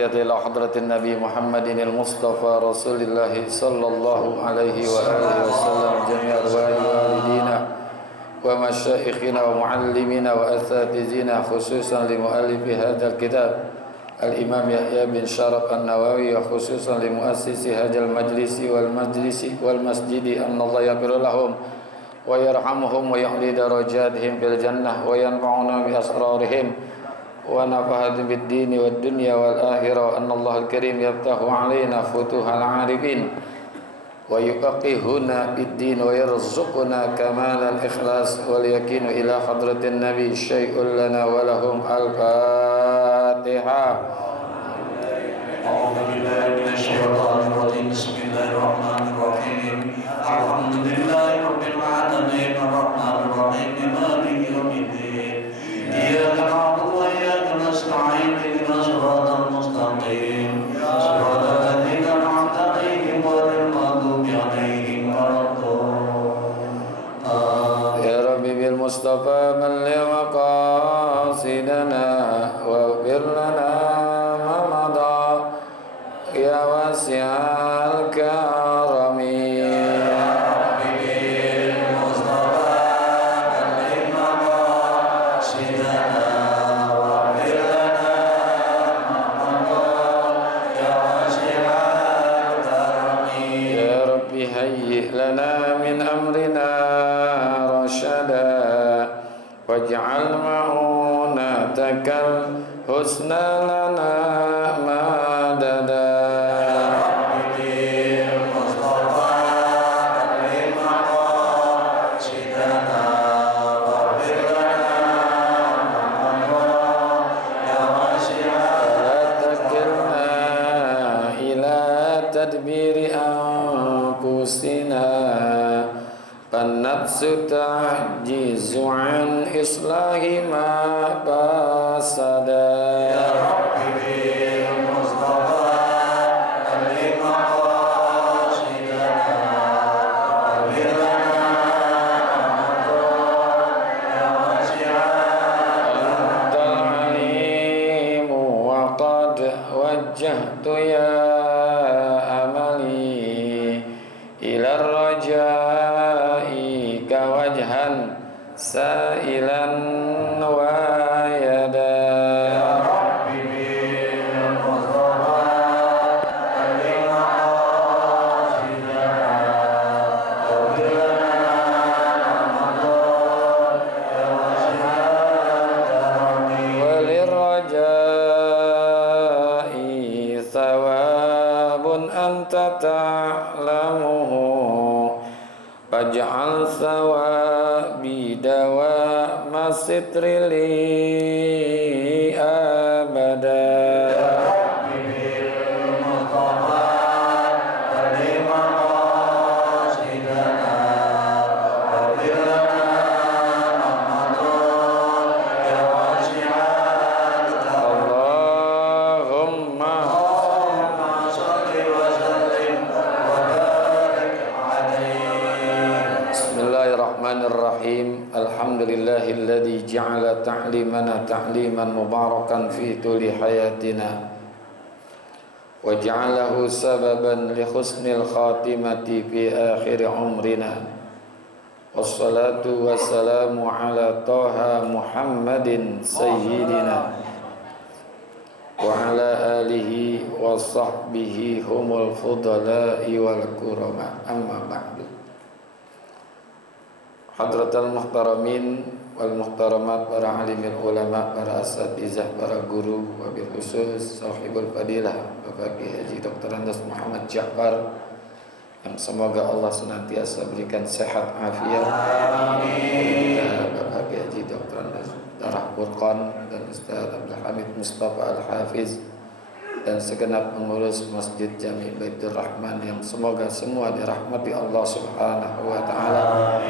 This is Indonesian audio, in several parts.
الفاتحة إلى حضرة النبي محمد المصطفى رسول الله صلى الله عليه وآله وسلم جميع أرواح والدينا ومشايخنا ومعلمينا وأساتذتنا خصوصا لمؤلف هذا الكتاب الإمام يحيى بن شرف النووي وخصوصا لمؤسس هذا المجلس والمسجد أن الله يغفر لهم ويرحمهم ويعلي درجاتهم في الجنة وينفعنا بأسرارهم ونفعنا بالدين والدنيا والآخرة أن الله الكريم يفتح علينا فتوح العارفين ويفقهنا بالدين ويرزقنا كمال الإخلاص واليقين إلى حضرة النبي شيء لنا ولهم الفاتحة. أعوذ بالله من الشيطان الرجيم بسم الله الرحمن الرحيم الحمد لله رب العالمين الرحمن الرحيم مالك يوم الدين إياك نعبد وإياك نستعين اهدنا الصراط المستقيم صراط الذين أنعمت عليهم غير المغضوب عليهم ولا الضالين. يا ربي بالمصطفى بلغ مقاصدنا واغفر لنا ما مضى يا واسع الكرم. واجعل معونتك الحسنى لنا مددا. تدبير أنفسنا فالنفس تعجز عن إصلاح ما فسد. يا رب بالمصطفى بلغ مقاصدنا واغفر لنا يا واسع أنت العليم وقد وجهت يا أملي إلى الرجاء وجها سائلا ويدا. يا رب بالمصطفى بلغ مقاصدنا واغفر لنا ما مضى يا واسع الكرم. وللرجاء ثواب أنت تعلمه فاجعل ثوابي دوام الستر لي أبدا. يا رب بالمصطفى بلغ مقاصدنا واغفر لنا ما مضى يا واسع الكرم. اللهم صل وسلم وبارك عليه. Bismillahirrahmanirrahim. Alhamdulillahilladzi ja'ala ta'limana ta'liman mubarakan fi tuli hayatina wa ja'alahu sababan li husnil khatimati fi akhir umrina. Wassalatu wassalamu ala Taha Muhammadin sayyidina wa ala alihi wa sahbihi humul fudala'i wal kurama. Amma ba'du. Hadratal muhtaramin wal muhtaramat, para alimil ulama, para asatizah, para guru, wabil khusus sahibul fadilah Bapak Haji Dr. Andes Muhammad Ja'far, yang semoga Allah senantiasa berikan sehat afiat. Amin. Bapak Haji Dr. Andes Darah Furqan dan Ustaz Abdul Hamid Mustafa Al-Hafiz dan segenap pengurus Masjid Jami Baitur Rahman yang semoga semua dirahmati Allah Subhanahu wa taala.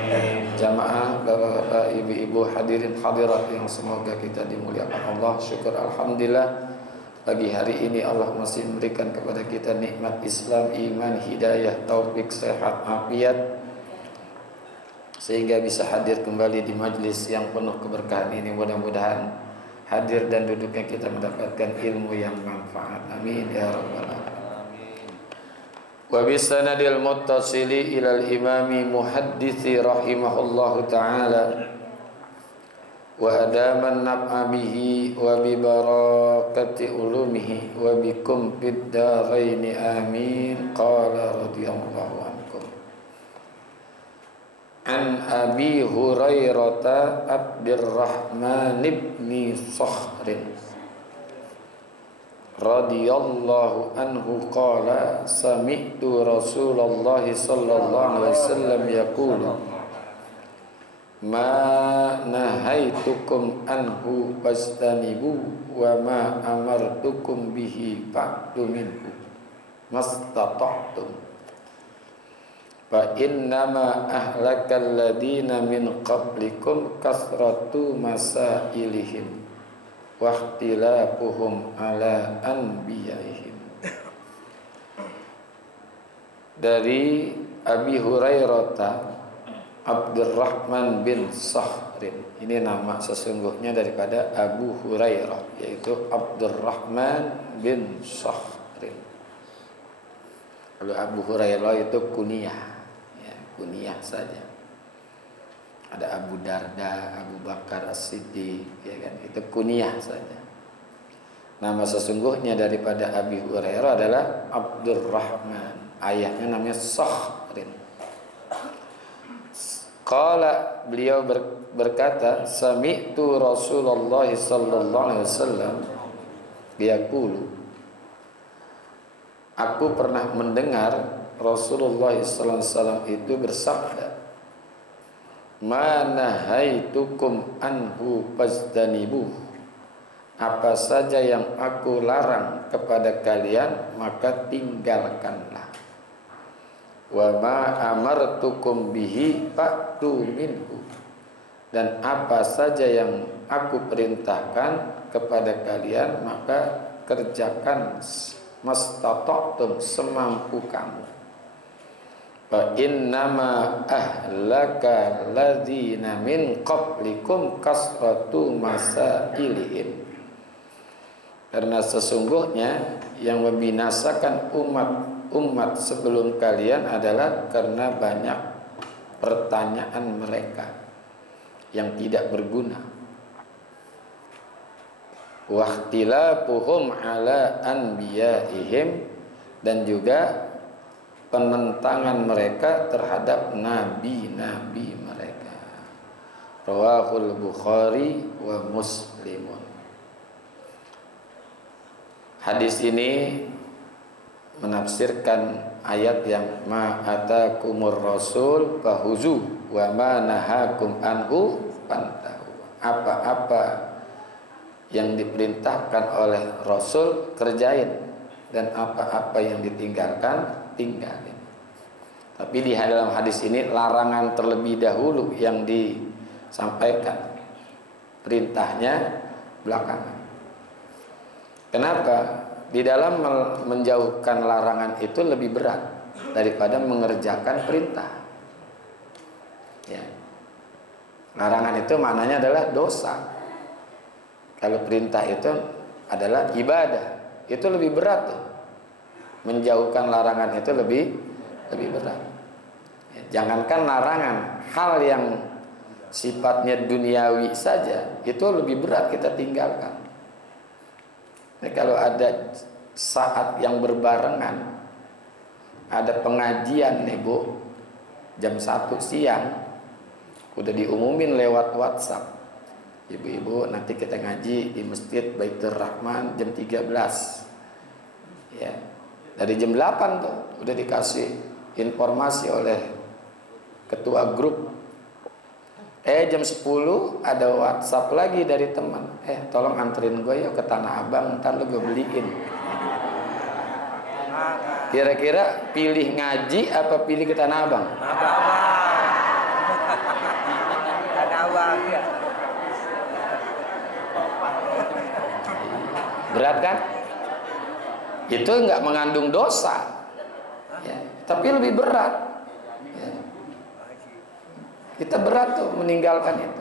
Jamaah, bapak-bapak, ibu-ibu, hadirin hadirat yang semoga kita dimuliakan Allah. Syukur alhamdulillah pagi hari ini Allah masih memberikan kepada kita nikmat Islam, iman, hidayah, taufik, sehat, afiat, sehingga bisa hadir kembali di majlis yang penuh keberkahan ini. Mudah-mudahan hadir dan duduknya kita mendapatkan ilmu yang manfaat. Amin ya rabbal alamin. Wa bisanadil muttasili ilal imami muhadditsi rahimahullahu ta'ala wa adaman nab'a bihi wa bi barakati ulumihi wa bikum fid dharaini amin. Qala radhiyallahu ankum an Abi Hurairah Abdurrahman ibn Sakhrin radhiyallahu anhu qala sami'tu Rasulullah sallallahu alaihi wasallam yaqulu ma nahaitukum anhu fastanibu wa ma amartukum bihi fa'tu minhu mastata'tum fa innama ahlakal ladina min qablikum kasratu masailihim wa ikhtilafuhum ala anbiyaihim. Dari Abi Hurairah Abdurrahman bin Sakhrin, ini nama sesungguhnya daripada Abu Hurairah, yaitu Abdurrahman bin Sakhrin. Kalau Abu Hurairah itu kunyah, ya, kunyah saja. Ada Abu Darda, Abu Bakar As-Siddiq, ya kan, itu kunyah saja. Nama sesungguhnya daripada Abi Hurairah adalah Abdurrahman, ayahnya namanya Sakhrin. Qala, beliau berkata, sami'tu Rasulullah sallallahu alaihi wasallam yaqulu, aku pernah mendengar Rasulullah sallallahu alaihi wasallam itu bersabda, ma nahaitukum anhu fastanibuh, apa saja yang aku larang kepada kalian maka tinggalkanlah. Wa ma amartukum bihi fa'tu minhu, dan apa saja yang aku perintahkan kepada kalian maka kerjakan mastata'tum, semampu kamu. Fa innama ahlaka ladzina min qablikum kasratu masailihim, karena sesungguhnya yang membinasakan umat sebelum kalian adalah karena banyak pertanyaan mereka yang tidak berguna. Wa ikhtilafuhum ala anbiyaihim, dan juga penentangan mereka terhadap nabi-nabi mereka. Rawahul Bukhari wa Muslimun. Hadis ini menafsirkan ayat yang ma atakumur rasul fahuzu wa ma nahakum anhu fantahu. Apa-apa yang diperintahkan oleh Rasul kerjain, dan apa-apa yang ditinggalkan tinggalin. Tapi di dalam hadis ini larangan terlebih dahulu yang disampaikan, perintahnya belakangan. Kenapa? Di dalam menjauhkan larangan itu lebih berat daripada mengerjakan perintah. Ya. Larangan itu maknanya adalah dosa. Kalau perintah itu adalah ibadah, itu lebih berat tuh. Menjauhkan larangan itu lebih berat. Ya, jangankan larangan, hal yang sifatnya duniawi saja itu lebih berat kita tinggalkan. Nah, kalau ada saat yang berbarengan, ada pengajian nih Bu, jam 1 siang, udah diumumin lewat WhatsApp, ibu-ibu nanti kita ngaji di Masjid Baitur Rahman jam 13. Ya, dari jam 8 tuh udah dikasih informasi oleh ketua grup. Jam 10 ada WhatsApp lagi dari teman. Tolong anterin gue ya ke Tanah Abang, ntar lu gue beliin. Kira-kira pilih ngaji apa pilih ke Tanah Abang? Tanah Abang ya. Berat kan? Itu nggak mengandung dosa, ya, tapi lebih berat. Kita berat tuh meninggalkan itu.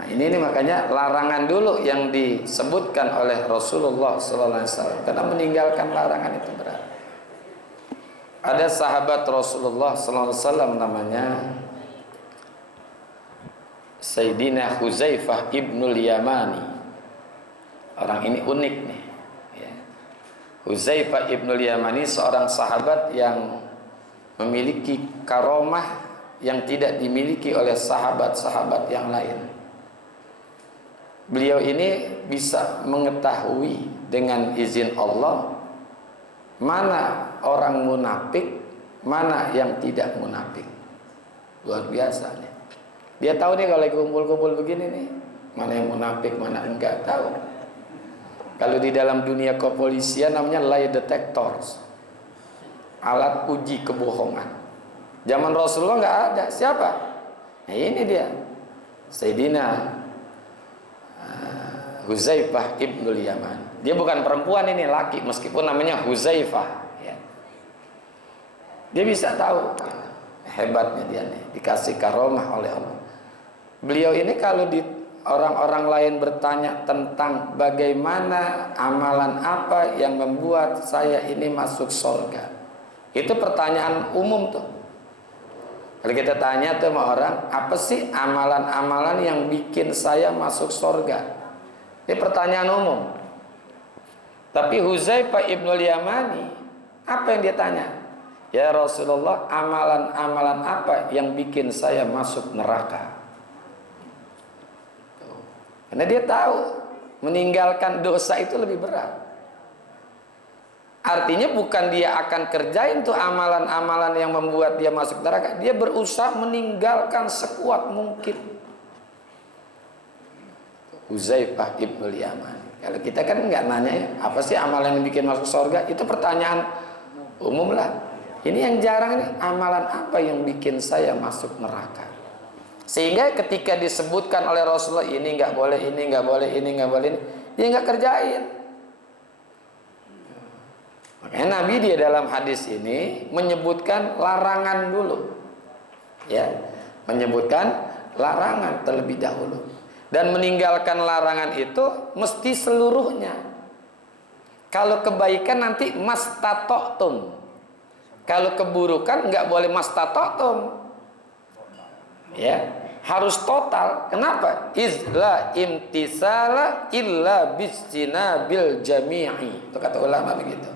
Nah ini makanya larangan dulu yang disebutkan oleh Rasulullah SAW, karena meninggalkan larangan itu berat. Ada sahabat Rasulullah SAW namanya Sayyidina Huzaifah ibnul Yamani. Orang ini unik nih ya. Huzaifah ibnul Yamani seorang sahabat yang memiliki karomah yang tidak dimiliki oleh sahabat-sahabat yang lain. Beliau ini bisa mengetahui dengan izin Allah mana orang munafik, mana yang tidak munafik. Luar biasa nih. Dia tahu nih kalau lagi kumpul-kumpul begini nih, mana yang munafik, mana enggak, tahu. Kalau di dalam dunia kepolisian namanya lie detectors, alat uji kebohongan. Zaman Rasulullah nggak ada. Siapa? Nah ini dia, Sayyidina Huzaifah ibnul Yaman. Dia bukan perempuan, ini laki, meskipun namanya Huzaifah ya. Dia bisa tahu hebatnya dia nih, dikasih karomah oleh Allah. Beliau ini kalau di orang-orang lain bertanya tentang bagaimana amalan apa yang membuat saya ini masuk surga, itu pertanyaan umum tuh. Kalau kita tanya tuh sama orang, apa sih amalan-amalan yang bikin saya masuk surga? Ini pertanyaan umum. Tapi Huzaifah ibnul Yamani, apa yang dia tanya? Ya Rasulullah, amalan-amalan apa yang bikin saya masuk neraka? Karena dia tahu meninggalkan dosa itu lebih berat. Artinya bukan dia akan kerjain tuh amalan-amalan yang membuat dia masuk neraka. Dia berusaha meninggalkan sekuat mungkin. Huzaifah ibnul Yaman. Kalau kita kan nggak nanya ya, apa sih amalan yang bikin masuk surga? Itu pertanyaan umum lah. Ini yang jarang nih, amalan apa yang bikin saya masuk neraka? Sehingga ketika disebutkan oleh Rasulullah ini nggak boleh, ini nggak boleh, ini nggak boleh, ini, dia nggak kerjain. Makanya Nabi dia dalam hadis ini menyebutkan larangan dulu, ya, menyebutkan larangan terlebih dahulu. Dan meninggalkan larangan itu mesti seluruhnya. Kalau kebaikan nanti mastatoktum. Kalau keburukan nggak boleh mastatoktum. Ya, harus total. Kenapa? Izla imtisala illa bisjinabil jami'i. Itu kata ulama begitu.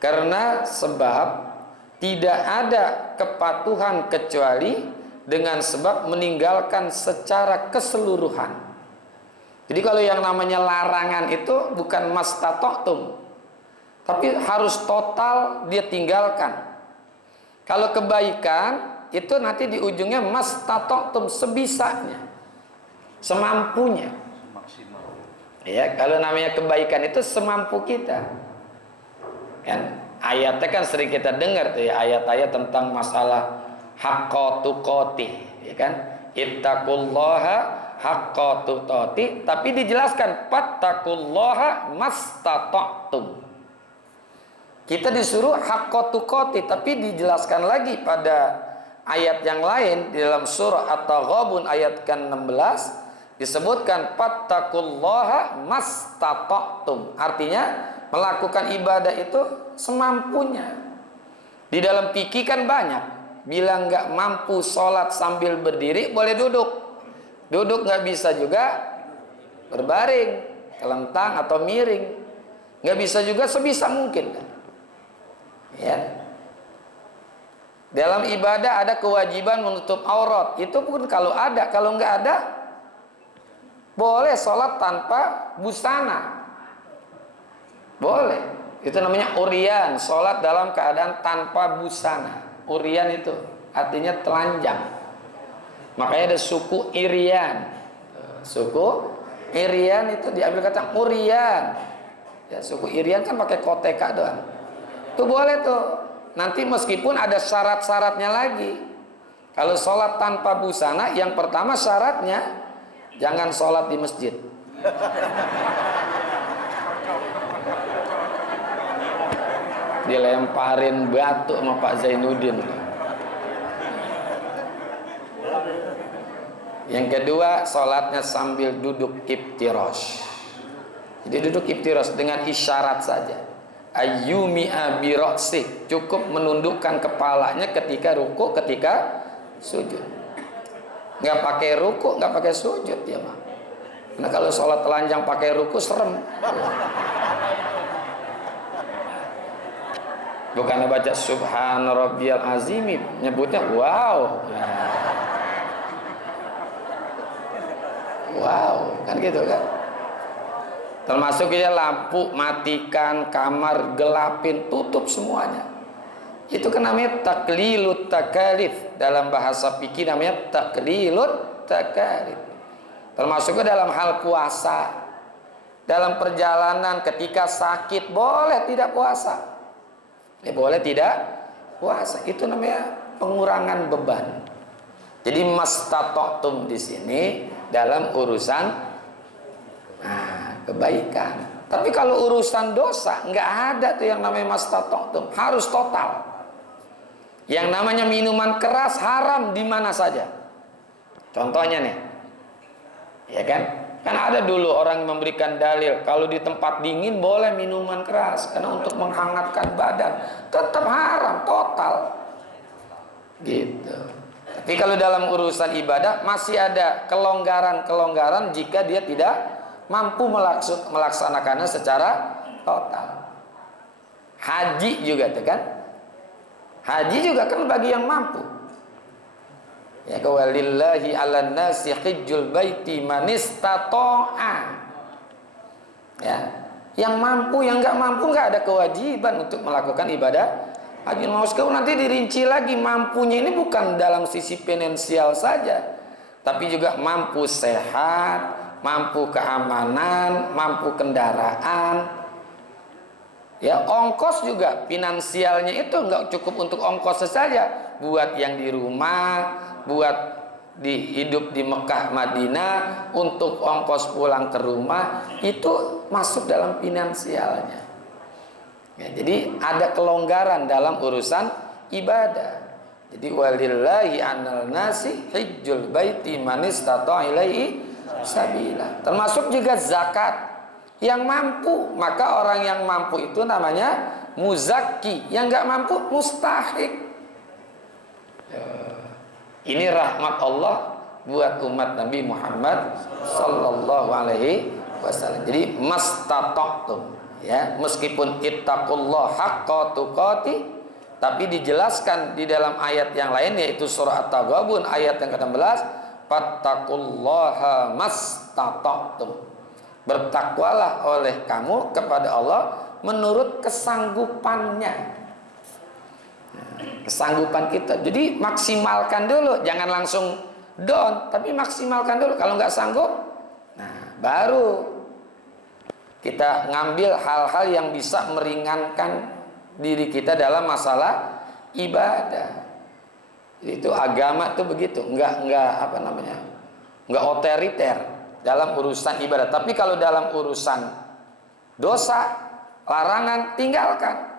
Karena sebab tidak ada kepatuhan kecuali dengan sebab meninggalkan secara keseluruhan. Jadi kalau yang namanya larangan itu bukan mastatoktum, tapi harus total dia tinggalkan. Kalau kebaikan itu nanti di ujungnya mastatoktum, sebisanya, semampunya. Ya, kalau namanya kebaikan itu semampu kita. Kan ayatnya kan sering kita dengar tuh ya, ayat-ayat tentang masalah haqqa tuqatih, ya kan? Ittaqullaha haqqa tuqatih, tapi dijelaskan fattaqullaha mastata'tum. Kita disuruh haqqa tuqatih, tapi dijelaskan lagi pada ayat yang lain di dalam surah At-Taghabun ayat ke-16 disebutkan fattaqullaha mastata'tum. Artinya melakukan ibadah itu semampunya. Di dalam fikih kan banyak. Bila nggak mampu sholat sambil berdiri, boleh duduk. Duduk nggak bisa juga berbaring, kelentang atau miring. Nggak bisa juga sebisa mungkin. Ya. Dalam ibadah ada kewajiban menutup aurat. Itu pun kalau ada. Kalau nggak ada, boleh sholat tanpa busana. Boleh. Itu namanya urian, sholat dalam keadaan tanpa busana. Urian itu artinya telanjang. Makanya ada suku Irian. Suku Irian itu diambil kata Urian. Ya, suku Irian kan pakai koteka doang. Itu boleh tuh. Nanti meskipun ada syarat-syaratnya lagi. Kalau sholat tanpa busana, yang pertama syaratnya jangan sholat di masjid. Dilemparin batu sama Pak Zainuddin. Yang kedua, sholatnya sambil duduk iftirash. Jadi duduk iftirash dengan isyarat saja. Ayyumi'a bi ra'sih, cukup menundukkan kepalanya ketika ruku, ketika sujud. Nggak pakai ruku, nggak pakai sujud ya mah. Karena kalau sholat telanjang pakai ruku serem. Bukannya baca subhana rabbiyal azim, nyebutnya wow. Wow, kan gitu kan. Termasuk ya lampu matikan, kamar gelapin, tutup semuanya. Itu kan namanya taklilut takalif. Dalam bahasa fikih namanya taklilut takalif. Termasuk ke dalam hal puasa. Dalam perjalanan ketika sakit boleh tidak puasa. Boleh tidak puasa. Itu namanya pengurangan beban. Jadi mastata'tum di sini dalam urusan kebaikan. Tapi kalau urusan dosa nggak ada tuh yang namanya mastata'tum, harus total. Yang namanya minuman keras haram di mana saja. Contohnya nih, ya kan? Kan ada dulu orang memberikan dalil kalau di tempat dingin boleh minuman keras karena untuk menghangatkan badan. Tetap haram total. Gitu. Tapi kalau dalam urusan ibadah masih ada kelonggaran-kelonggaran jika dia tidak mampu melaksanakannya secara total. Haji juga tuh kan? Haji juga kan bagi yang mampu. Ya, walillahi 'alan nasi hajjul baiti man istata'a. Ya, yang mampu, yang enggak mampu enggak ada kewajiban untuk melakukan ibadah haji. Meskipun nanti dirinci lagi mampunya ini bukan dalam sisi finansial saja, tapi juga mampu sehat, mampu keamanan, mampu kendaraan. Ya, ongkos juga finansialnya itu enggak cukup untuk ongkos saja, buat yang di rumah, buat hidup di Mekah Madinah, untuk ongkos pulang ke rumah itu masuk dalam finansialnya. Ya, jadi ada kelonggaran dalam urusan ibadah. Jadi walillahi 'alal nasi hajjul baiti man istata'a ilaihi sabila. Termasuk juga zakat. Yang mampu, maka orang yang mampu itu namanya muzakki. Yang nggak mampu mustahik. Ini rahmat Allah buat umat Nabi Muhammad sallallahu alaihi wasallam. Jadi mastata'tum, ya, meskipun ittaqullah haqqa tuqati, tapi dijelaskan di dalam ayat yang lain yaitu surah At-Taghabun ayat yang ke-16, fattaqullaha mastata'tum. Bertakwalah oleh kamu kepada Allah menurut kesanggupannya. Kesanggupan kita. Jadi maksimalkan dulu, jangan langsung down, tapi maksimalkan dulu. Kalau nggak sanggup, nah baru kita ngambil hal-hal yang bisa meringankan diri kita dalam masalah ibadah. Itu agama tuh begitu, nggak otoriter dalam urusan ibadah. Tapi kalau dalam urusan dosa, larangan, tinggalkan.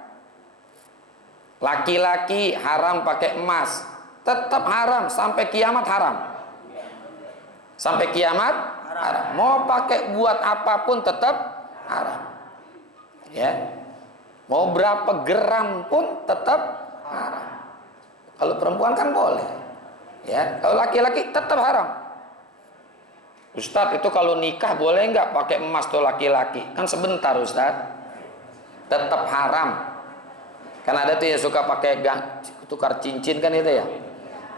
Laki-laki haram pakai emas, tetap haram sampai kiamat haram. Sampai kiamat haram. Mau pakai buat apapun tetap haram. Ya. Mau berapa gram pun tetap haram. Kalau perempuan kan boleh. Ya, kalau laki-laki tetap haram. Ustadz, itu kalau nikah boleh nggak pakai emas tuh laki-laki? Kan sebentar Ustadz. Tetap haram. Kan ada tuh yang suka pakai tukar cincin kan itu ya.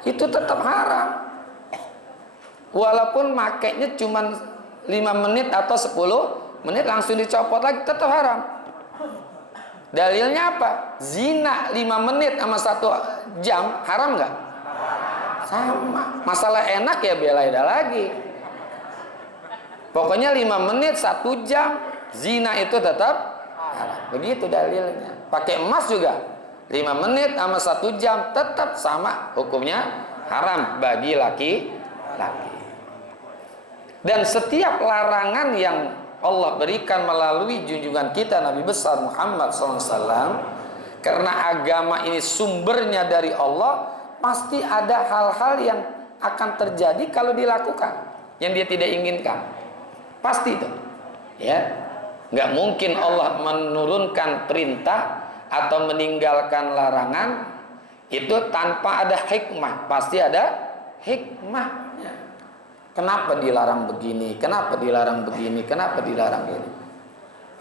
Itu tetap haram. Walaupun makainya cuma 5 menit atau 10 menit langsung dicopot lagi, tetap haram. Dalilnya apa? Zina 5 menit sama 1 jam haram nggak? Sama. Masalah enak ya beda lagi. Pokoknya 5 menit 1 jam zina itu tetap haram. Begitu dalilnya. Pakai emas juga 5 menit sama 1 jam tetap sama hukumnya haram bagi laki-laki. Dan setiap larangan yang Allah berikan melalui junjungan kita Nabi besar Muhammad SAW, karena agama ini sumbernya dari Allah, pasti ada hal-hal yang akan terjadi kalau dilakukan yang dia tidak inginkan. Pasti itu. Ya. Nggak mungkin Allah menurunkan perintah atau meninggalkan larangan itu tanpa ada hikmah. Pasti ada hikmahnya. Kenapa dilarang begini? Kenapa dilarang begini? Kenapa dilarang ini?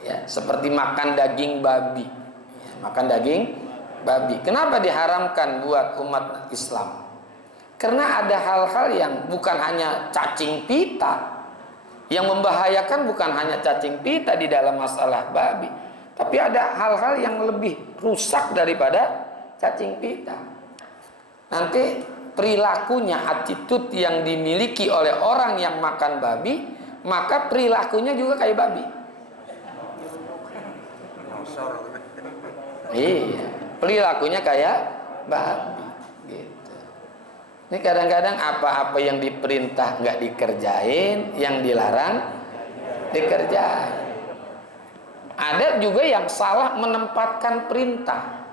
Ya, seperti makan daging babi. Ya, makan daging babi. Kenapa diharamkan buat umat Islam? Karena ada hal-hal yang bukan hanya cacing pita. Yang membahayakan bukan hanya cacing pita di dalam masalah babi, tapi ada hal-hal yang lebih rusak daripada cacing pita. Nanti perilakunya, attitude yang dimiliki oleh orang yang makan babi, maka perilakunya juga kayak babi. Iya, perilakunya kayak babi gitu. Ini kadang-kadang apa-apa yang diperintah nggak dikerjain, yang dilarang dikerjain. Ada juga yang salah menempatkan perintah.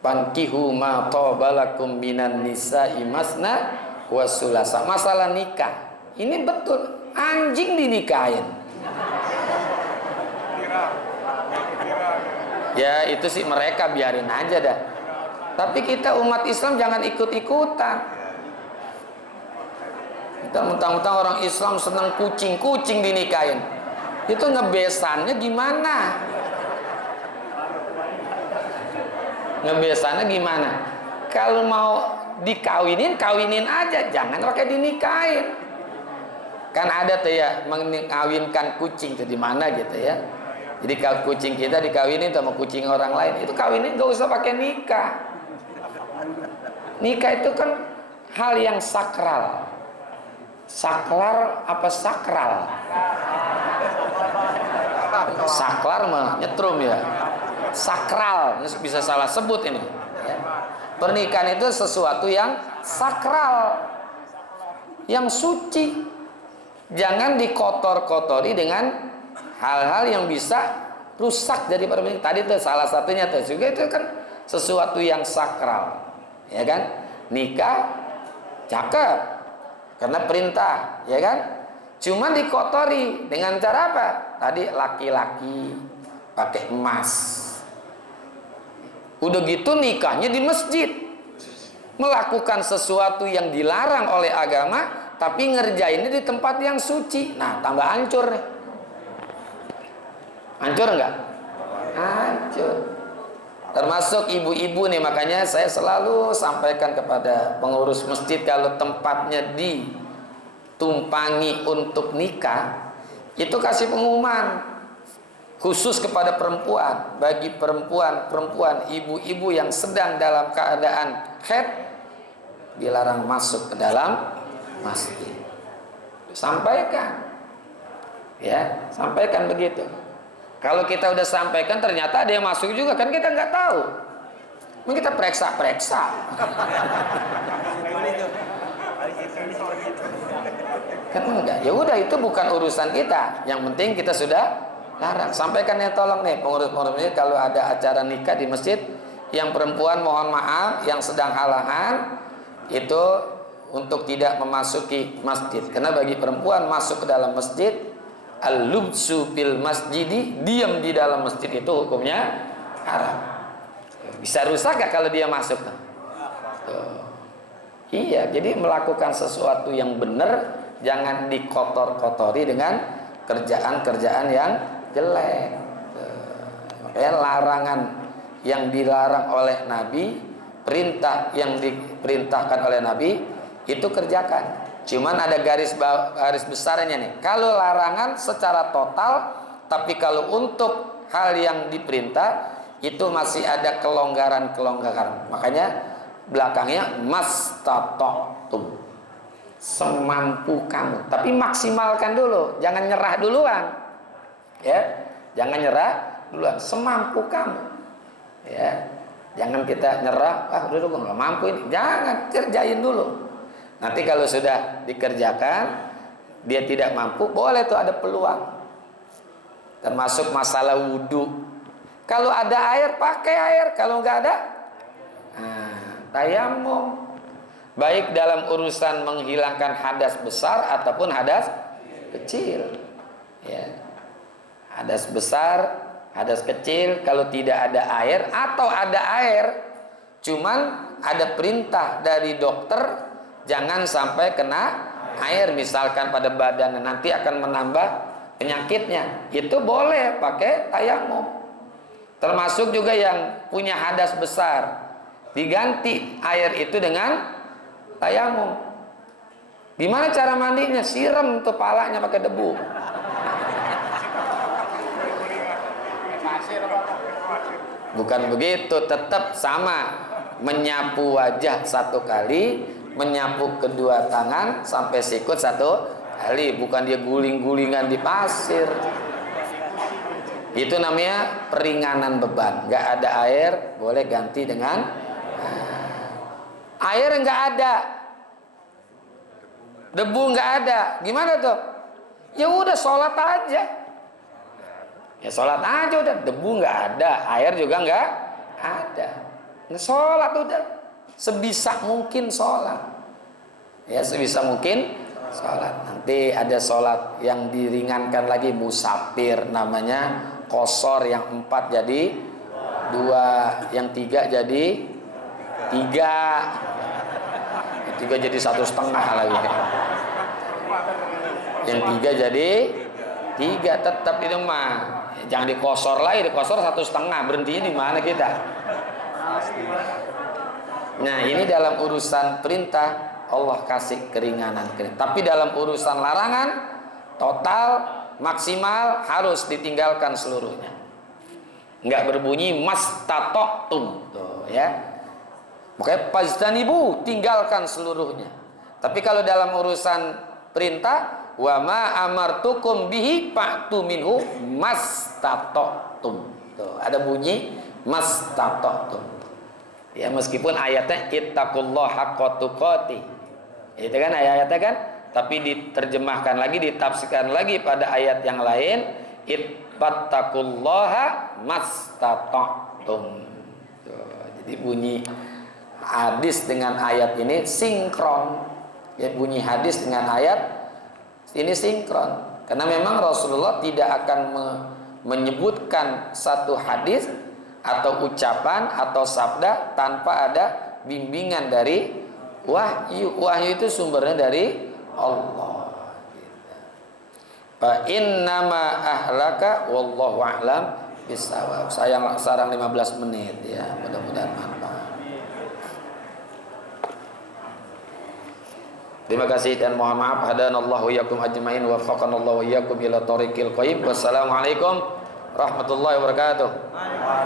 Fankihu ma tabalakum minan nisa'i masna wa sulasa. Masalah nikah. Ini betul, anjing dinikahin. Ya itu sih mereka, biarin aja dah. Tapi kita umat Islam jangan ikut-ikutan. Kita mentang-mentang orang Islam senang kucing dinikahin. Itu ngebesannya gimana? Ngebesannya gimana? Kalau mau dikawinin, kawinin aja, jangan pakai dinikahin. Kan ada tuh ya, mengawinkan kucing tuh di mana gitu ya. Jadi kalau kucing kita dikawinin sama kucing orang lain, itu kawinin gak usah pakai nikah. Nikah itu kan hal yang sakral. Saklar apa sakral? Saklar mah nyetrum ya. Sakral, bisa salah sebut ini. Pernikahan itu sesuatu yang sakral, yang suci. Jangan dikotor-kotori dengan hal-hal yang bisa rusak dari pernikahan. Tadi itu salah satunya tuh juga itu kan sesuatu yang sakral, ya kan? Nikah cakep karena perintah, ya kan? Cuman dikotori dengan cara apa? Tadi laki-laki pakai emas. Udah gitu nikahnya di masjid, melakukan sesuatu yang dilarang oleh agama, tapi ngerjainnya di tempat yang suci. Nah, tambah hancur nih. Hancur enggak? Hancur. Termasuk ibu-ibu nih, makanya saya selalu sampaikan kepada pengurus masjid, kalau tempatnya ditumpangi untuk nikah, itu kasih pengumuman khusus kepada perempuan. Bagi perempuan, ibu-ibu yang sedang dalam keadaan haid, dilarang masuk ke dalam masjid. Sampaikan, ya, sampaikan begitu. Kalau kita udah sampaikan ternyata ada yang masuk juga, kan kita nggak tahu. Mungkin kita periksa. Kan enggak. Ya udah, itu bukan urusan kita. Yang penting kita sudah larang. Sampaikan ya, tolong nih pengurus-pengurus ini, kalau ada acara nikah di masjid, yang perempuan mohon maaf, yang sedang halangan itu untuk tidak memasuki masjid. Karena bagi perempuan masuk ke dalam masjid, al-lubsu bil masjidi, diam di dalam masjid itu hukumnya haram. Bisa rusak gak kalau dia masuk? Tuh. Iya, jadi melakukan sesuatu yang benar, jangan dikotor-kotori dengan kerjaan-kerjaan yang jelek. Makanya larangan yang dilarang oleh Nabi, perintah yang diperintahkan oleh Nabi, itu kerjakan. Cuman ada garis besarnya nih. Kalau larangan secara total, tapi kalau untuk hal yang diperintah itu masih ada kelonggaran. Makanya belakangnya mastata'tum, semampu kamu. Tapi maksimalkan dulu, jangan nyerah duluan. Ya, jangan nyerah duluan, semampu kamu. Ya, jangan kita nyerah, udah gue nggak mampu ini. Jangan, kerjain dulu. Nanti kalau sudah dikerjakan, dia tidak mampu, boleh tuh ada peluang. Termasuk masalah wudhu. Kalau ada air, pakai air. Kalau nggak ada, tayamum. baik dalam urusan menghilangkan hadas besar ataupun hadas kecil. Ya. Hadas besar, hadas kecil, kalau tidak ada air atau ada air, cuman ada perintah dari dokter jangan sampai kena air, misalkan pada badan, nanti akan menambah penyakitnya. Itu boleh pakai tayamum. Termasuk juga yang punya hadas besar, diganti air itu dengan tayamum. Gimana cara mandinya? Siram tuh palanya pakai debu. Bukan begitu, tetap sama. Menyapu wajah 1 kali, menyapu kedua tangan sampai sikut 1 kali. Bukan dia guling-gulingan di pasir. Itu namanya peringanan beban. Nggak ada air, boleh ganti dengan air. Nggak ada, debu nggak ada, gimana tuh? Ya udah sholat aja. Ya sholat aja udah, debu nggak ada, air juga nggak ada. Nah, sholat udah, sebisa mungkin sholat. Ya sebisa mungkin sholat. Nanti ada sholat yang diringankan lagi, musafir namanya, qashar, yang 4 jadi 2, yang 3 jadi 3, 3 jadi 1,5 lagi. Yang 3 jadi 3, tetap itu mah. Jangan dikosor lagi, dikosor 1,5, berhentinya di mana kita? Nah, ini dalam urusan perintah Allah kasih keringanan. Tapi dalam urusan larangan total maksimal harus ditinggalkan seluruhnya. Enggak berbunyi mastata'tum tuh ya. Makanya fajtanibu, tinggalkan seluruhnya. Tapi kalau dalam urusan perintah, wa ma amartukum bihi fa'tu minhu mastata'tum. Tuh, ada bunyi mastata'tum. Ya, meskipun ayatnya ittaqullaha haqqa tuqatih. Itu kan ayatnya kan, tapi diterjemahkan lagi, ditafsirkan lagi pada ayat yang lain, ittaqullaha mastata'tum. Tuh, jadi bunyi hadis dengan ayat ini sinkron. Ya, bunyi hadis dengan ayat ini sinkron. Karena memang Rasulullah tidak akan menyebutkan satu hadis atau ucapan atau sabda tanpa ada bimbingan dari wahyu. Wahyu itu sumbernya dari Allah. Fa innama ahlaka wallahu a'lam bisawab. Sayang sarang 15 menit ya, mudah-mudahan manfaat. Terima kasih dan mohon maaf. Hadanallahu iyyakum ajmain wa waffaqanallahu iyyakum ila thoriqil qayyim. Wassalamualaikum warahmatullahi wabarakatuh.